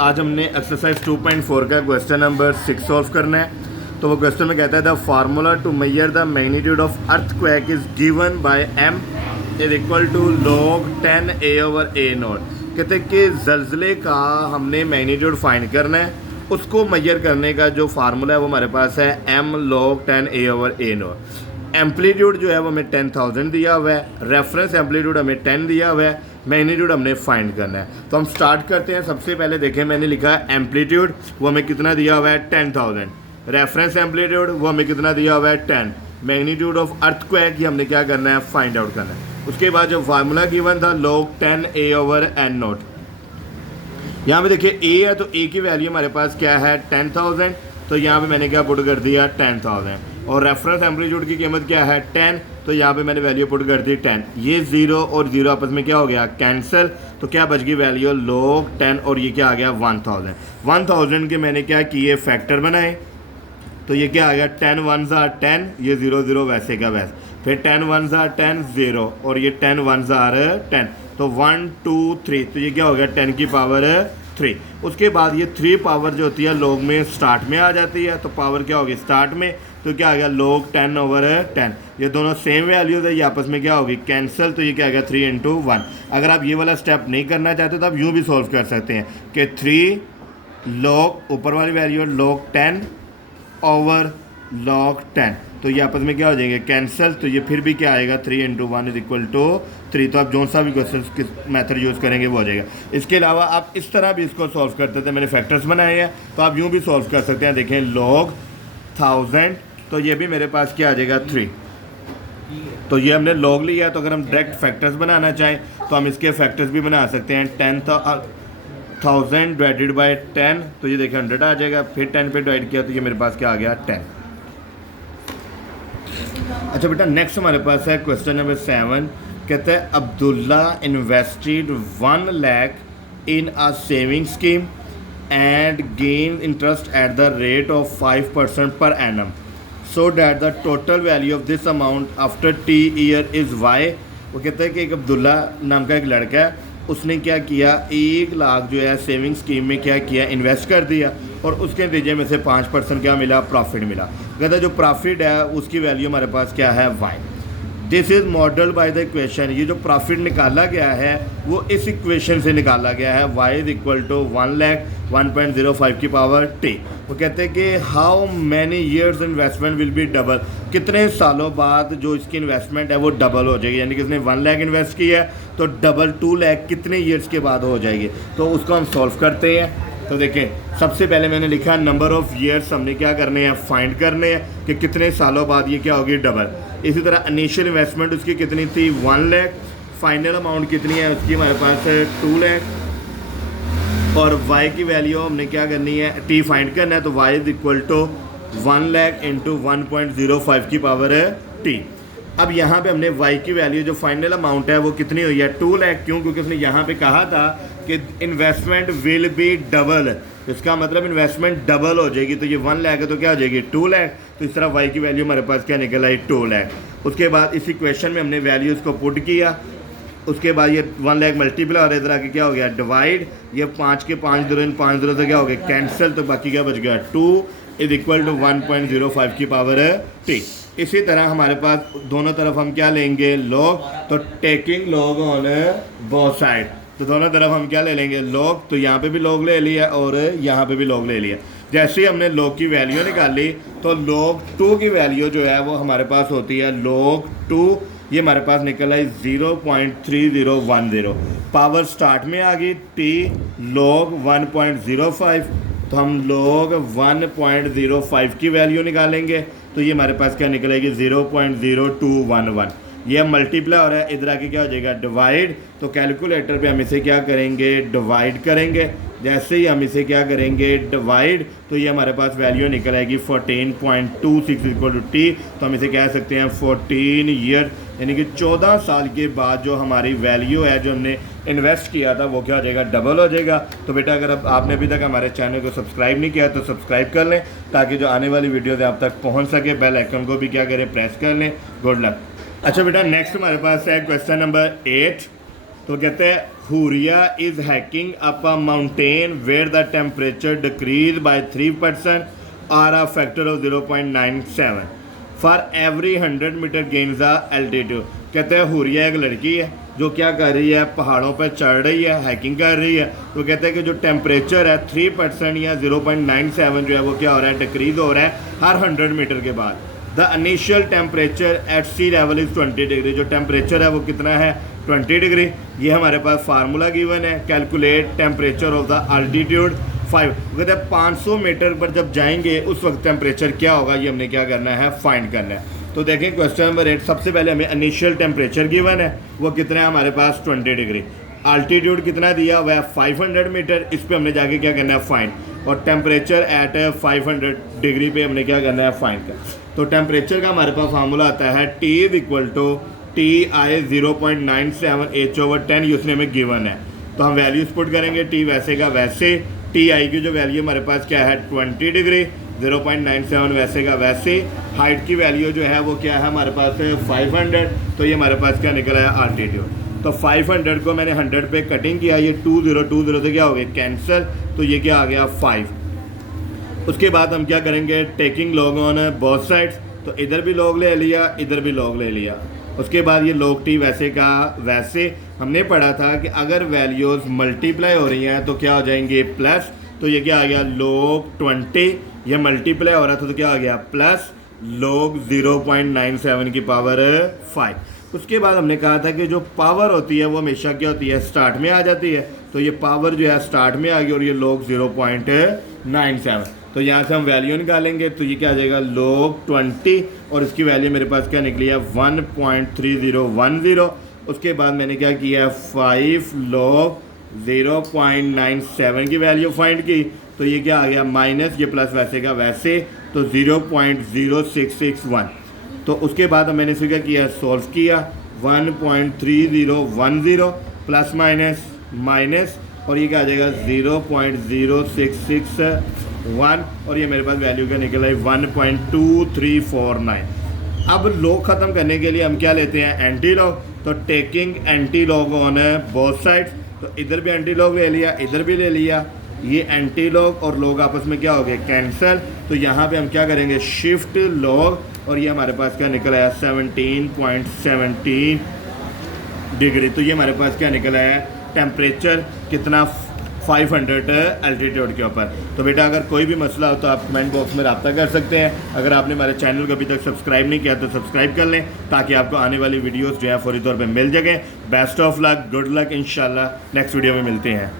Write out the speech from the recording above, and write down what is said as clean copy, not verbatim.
आज हमने एक्सरसाइज 2.4 का क्वेश्चन नंबर 6 सॉल्व करना है। तो वो क्वेश्चन में कहता है the formula to measure the magnitude of earthquake is given by m is equal to log 10 a/a0। कहते हैं कि जल्जले का हमने मैग्नीट्यूड फाइंड करना है, उसको मेजर करने का जो फार्मूला है वो हमारे पास है m log 10 a/a0। एम्पलीट्यूड जो है वो हमें 10,000 दिया हुआ है, रेफरेंस एम्पलीट्यूड हमें 10 दिया हुआ है, मैग्नीट्यूड हमने फाइंड करना है। तो हम स्टार्ट करते हैं। सबसे पहले देखें, मैंने लिखा है एम्पलीट्यूड, वो हमें कितना दिया हुआ है 10,000। रेफरेंस एम्पलीट्यूड वो हमें कितना दिया हुआ है 10। मैग्नीट्यूड ऑफ अर्थक्वेक ये हमने क्या करना है, फाइंड आउट करना है। उसके बाद जो फार्मूला गिवन था log 10 a/n0। यहाँ पे देखिए a है तो a की वैल्यू हमारे पास क्या है 10,000, तो यहाँ पे मैंने क्या पुट कर दिया 10,000। और रेफरेंस एम्पलीट्यूड की कीमत क्या है 10, तो यहाँ पे मैंने वैल्यू पुट कर दी 10। ये 0 और 0 आपस में क्या हो गया कैंसिल, तो क्या बच गई वैल्यू log 10 और ये क्या आ गया 1000। 1000 के मैंने क्या किए फैक्टर बनाए, तो ये क्या आ गया 10 1s are 10, ये 0 0 वैसे का वैसे, फिर 10 1s are 10 0 और ये 10 1s are 10, तो 1 2 3, तो ये क्या हो गया 10 की पावर 3। उसके बाद ये 3 पावर जो होती है log में स्टार्ट में आ जाती है, तो पावर क्या होगी स्टार्ट में, तो क्या आ गया log 10/10। ये दोनों सेम वैल्यूज है, ये आपस में क्या होगी कैंसिल, तो ये क्या आ गया 3 × 1। अगर आप ये वाला स्टेप नहीं करना चाहते तो आप यूँ भी सॉल्व कर सकते हैं कि 3 log ऊपर वाली वैल्यू log 10/log 10, तो ये आपस में क्या हो जाएंगे कैंसिल, तो ये फिर भी क्या आएगा 3 × 1 = 3। तो आप जो सा भी क्वेश्चन किस मेथड यूज़ करेंगे वो हो जाएगा। इसके अलावा आप इस तरह भी इसको सॉल्व करते थे, मैंने फैक्टर्स बनाए हैं, तो आप यूँ भी सॉल्व कर सकते हैं। देखें log 1000, तो ये भी मेरे पास क्या आ जाएगा 3। तो ये हमने log लिया है, तो अगर हम डायरेक्ट फैक्टर्स बनाना चाहें तो हम इसके फैक्टर्स भी बना सकते हैं। 10,000 डिवाइडेड बाय 10, तो ये देखिए 100 आ जाएगा, फिर 10 पे डिवाइड किया तो ये मेरे पास क्या आ गया 10। अच्छा बेटा, नेक्स्ट हमारे पास है क्वेश्चन नंबर 7। कहते हैं Abdullah invested 1 lakh in a saving scheme and gain interest at the rate of 5% per annum, so that the total value of this amount after t year is y। वो कहता है कि एक अब्दुल्ला नाम का एक लड़का है, उसने क्या किया 1 लाख जो है सेविंग स्कीम में क्या किया इन्वेस्ट कर दिया, और उसके नतीजे में से 5% क्या मिला प्रॉफिट मिला। कहता है जो प्रॉफिट है उसकी वैल्यू हमारे पास क्या है y। This is model by the equation. ये जो प्रॉफिट निकाला गया है वो इस इक्वेशन से निकाला गया है, y = 1 लाख 1.05 की पावर t। वो कहते हैं कि how many years investment will be double, कितने सालों बाद जो इसकी इन्वेस्टमेंट है वो डबल हो जाएगी। यानी कि इसने 1 लाख इन्वेस्ट किया है तो डबल 2 लाख कितने ईयर्स के बाद हो जाएगी। तो उसको हम सॉल्व करते हैं। तो देखें, सबसे पहले मैंने लिखा नंबर ऑफ़ ईयर्स हमने क्या करने हैं फाइंड करने हैं कि कितने सालों बाद ये क्या होगी डबल। इसी तरह इनिशियल इन्वेस्टमेंट उसकी कितनी थी 1 लाख, फाइनल अमाउंट कितनी है उसकी हमारे पास है 2 लाख, और y की वैल्यू हमने क्या करनी है t फाइंड करना है, तो y = 1 लाख × 1.05 की पावर है t। अब यहाँ पे हमने y की वैल्यू जो फाइनल अमाउंट है वो कितनी हुई है 2 लाख। क्यों? क्योंकि उसने यहाँ पे कहा था कि इन्वेस्टमेंट विल बी डबल, तो इसका मतलब इन्वेस्टमेंट डबल हो जाएगी। तो ये 1 लाख है तो क्या हो जाएगी 2 लाख, तो इस तरह y की वैल्यू हमारे पास क्या निकल आई 2 लाख। उसके बाद इस इक्वेशन में हमने वैल्यूज़ को पुट किया, उसके बाद ये 1 लाख मल्टीप्लाई और इधर आके क्या हो गया डिवाइड, ये 5 के 5 0 इन 5 0 से क्या हो गया कैंसिल, तो बाकी क्या बच गया 2 = 1.05 की पावर है t। इसी तरह हमारे पास दोनों तरफ हम क्या लेंगे log, तो taking log on both side, तो दोनों तरफ हम क्या ले लेंगे log, तो यहाँ पे भी log ले लिया और यहाँ पे भी log ले लिया। जैसे ही हमने log की वैल्यू निकाली तो log 2 की वैल्यू जो है वो हमारे पास होती है log 2, ये हमारे पास निकल आई 0.3010। पावर स्टार्ट में आ गई t log 1.05, तो हम log 1.05 की वैल्यू निकालेंगे, तो ये हमारे पास क्या निकलेगी 0.0211। ये हम मल्टीप्लाई हो रहा है, इधर आके क्या हो जाएगा डिवाइड, तो कैलकुलेटर पे हम इसे क्या करेंगे डिवाइड करेंगे। जैसे ही हम इसे क्या करेंगे डिवाइड, तो ये हमारे पास वैल्यू निकल आएगी 14.26 = t। तो हम इसे कह सकते हैं 14 ईयर, यानी कि 14 साल के बाद जो हमारी वैल्यू है जो हमने इन्वेस्ट किया था वो क्या हो जाएगा डबल हो जाएगा। तो बेटा अगर अब आपने अभी तक हमारे चैनल को सब्सक्राइब नहीं किया तो सब्सक्राइब कर लें, ताकि जो आने वाली वीडियोज़ आप तक पहुँच सके। बेल आइकन को भी क्या करें प्रेस कर लें। Good luck. अच्छा बेटा, नेक्स्ट हमारे पास है क्वेश्चन नंबर 8। तो कहते हैं Huria is hiking up a mountain where the temperature decreased by 3% or a factor of 0.97 for every 100 metre gains the altitude। कहते हैं हुरिया एक लड़की है जो क्या कर रही है, पहाड़ों पर चढ़ रही है, हाइकिंग कर रही है। तो कहते हैं कि जो टेम्परेचर है 3% या 0.97 जो है वो क्या हो रहा है, डिक्रीज हो रहा है हर 100 मीटर के बाद। The initial temperature at sea level is 20 degree. जो टेम्परेचर है वो कितना है, 20 डिग्री। ये हमारे पास फार्मूला गिवन है, calculate temperature of the altitude 5। कहते हैं 500 मीटर पर जब जाएंगे उस वक्त टेम्परेचर क्या होगा, ये हमने क्या करना है, फाइंड करना है। तो देखें क्वेश्चन नंबर 8, सबसे पहले हमें इनिशियल टेम्परेचर गिवन है, वो कितना है हमारे पास 20 डिग्री। अल्टीट्यूड कितना दिया हुआ है 500 मीटर, इस पर हमने जाके क्या करना है, फाइंड। और टेम्परेचर एट 500 डिग्री पे हमने क्या करना है, फाइंड कर। तो टेम्परेचर का हमारे पास फार्मूला आता है T is equal to TI 0.97 H/10, ये उसने हमें गिवन है। तो हम वैल्यूज पुट करेंगे, T वैसे का वैसे, TI की जो वैल्यू हमारे पास क्या है 20 डिग्री, 0.97 वैसे का वैसे, हाइट की वैल्यू जो है वो क्या है हमारे पास 500। तो ये हमारे पास क्या निकला है, अल्टीट्यूड। तो 500 को मैंने 100 पे कटिंग किया, ये 20 से क्या हो गया, कैंसिल। तो ये क्या आ गया 5। उसके बाद हम क्या करेंगे, taking log on both sides. तो इधर भी लॉग ले लिया, इधर भी लॉग ले लिया। उसके बाद ये log t वैसे का वैसे, हमने पढ़ा था कि अगर वैल्यूज़ मल्टीप्लाई हो रही हैं तो क्या हो जाएंगे, प्लस। तो ये क्या आ गया, log 20, ये मल्टीप्लाई हो रहा था तो क्या आ गया, प्लस log 0.97 की पावर 5। उसके बाद हमने कहा था कि जो पावर होती है वो हमेशा क्या होती है, स्टार्ट में आ जाती है। तो ये पावर जो है स्टार्ट में आ गई और ये log 0.97। तो यहाँ से हम वैल्यू निकालेंगे, तो ये क्या आ जाएगा, log 20 और इसकी वैल्यू मेरे पास क्या निकली है 1.3010। उसके बाद मैंने क्या किया, 5 log 0.97 की वैल्यू फाइंड की। तो ये क्या आ गया, माइनस, ये प्लस वैसे का वैसे, तो 0.0661। तो उसके बाद मैंने इसे क्या किया, सॉल्व किया, 1.3010 प्लस माइनस माइनस, और ये क्या आ जाएगा 0.0661, और ये मेरे पास वैल्यू क्या निकला है 1.2349। अब लॉग ख़त्म करने के लिए हम क्या लेते हैं, एंटी लॉग। तो taking anti log on both sides. तो इधर भी एंटी लॉग ले लिया, इधर भी ले लिया। ये एंटी लॉग और लॉग आपस में क्या हो गए, कैंसल। तो यहाँ पे हम क्या करेंगे, शिफ्ट लॉग, और ये हमारे पास क्या निकला है 17.17 डिग्री। तो ये हमारे पास क्या निकला है, टेम्परेचर कितना 500 एल्टीट्यूड के ऊपर। तो बेटा अगर कोई भी मसला हो तो आप कमेंट बॉक्स में रब्ता कर सकते हैं। अगर आपने हमारे चैनल को अभी तक सब्सक्राइब नहीं किया तो सब्सक्राइब कर लें, ताकि आपको आने वाली वीडियोस जो है फौरी तौर पे मिल सकें। Best of luck, good luck, इंशाल्लाह नेक्स्ट वीडियो में मिलते हैं।